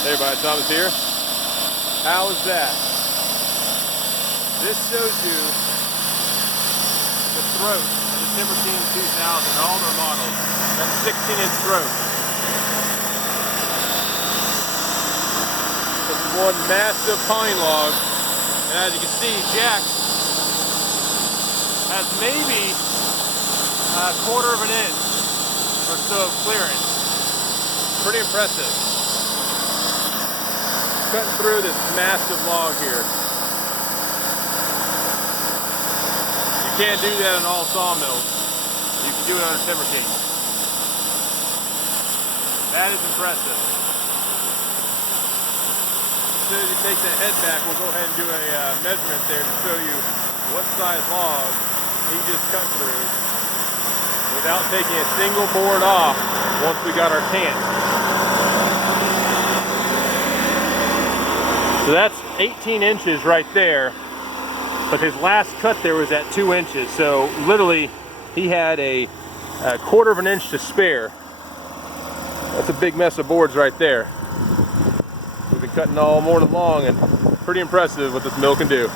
Hey everybody, Thomas here. How is that? This shows you the throat of the Timberking 2000, all their models. That 16-inch throat. It's one massive pine log, and as you can see, Jack has maybe a quarter of an inch or so of clearance. Pretty impressive. Cutting through this massive log here. You can't do that in all sawmills. You can do it on a Timberking. That is impressive. As soon as you take that head back, we'll go ahead and do a measurement there to show you what size log he just cut through without taking a single board off once we got our cant. So that's 18 inches right there, but his last cut there was at 2 inches. So literally he had a quarter of an inch to spare. That's a big mess of boards right there. We've been cutting all morning long, and pretty impressive what this mill can do.